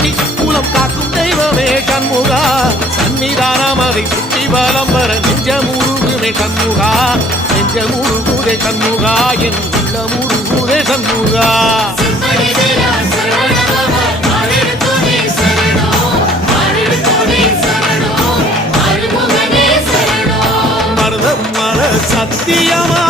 போற்றி குலம் காக்கும் தெய்வமே சண்முகா சன்னிதானம் அதை சுற்றி பலம் வர நெஞ்சமுருகுமே சண்முகா நெஞ்சமுருகுதே சண்முகா என் உள்ளமுருகுதே சண்முகா மருதம் மர சத்தியமா